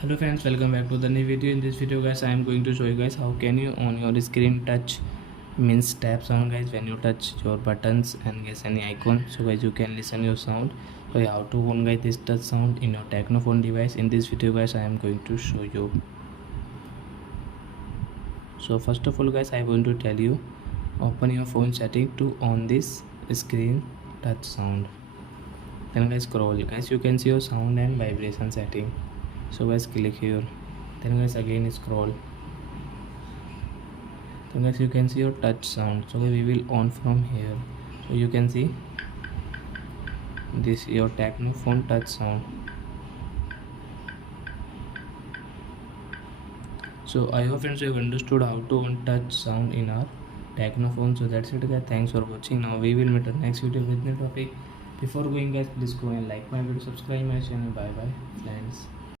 Hello friends, welcome back to the new video. In this video guys, I am going to show you guys how can you on your screen touch means tap sound guys when you touch your buttons and guys any icon. So guys you can listen your sound. So how to on guys this touch sound in your Tecno phone device. In this video guys, I am going to show you. So first of all guys, I want to tell you open your phone setting to on this screen touch sound. Then guys scroll guys, you can see your sound and vibration setting. So guys click here, then guys again scroll, then guys you can see your touch sound. So we will on from here. So you can see this your Tecno phone touch sound. So I hope friends you have understood how to on touch sound in our Tecno phone. So that's it guys, thanks for watching. Now we will meet the next video with new topic. Before going guys, please go and like my video, subscribe my channel. Bye bye friends.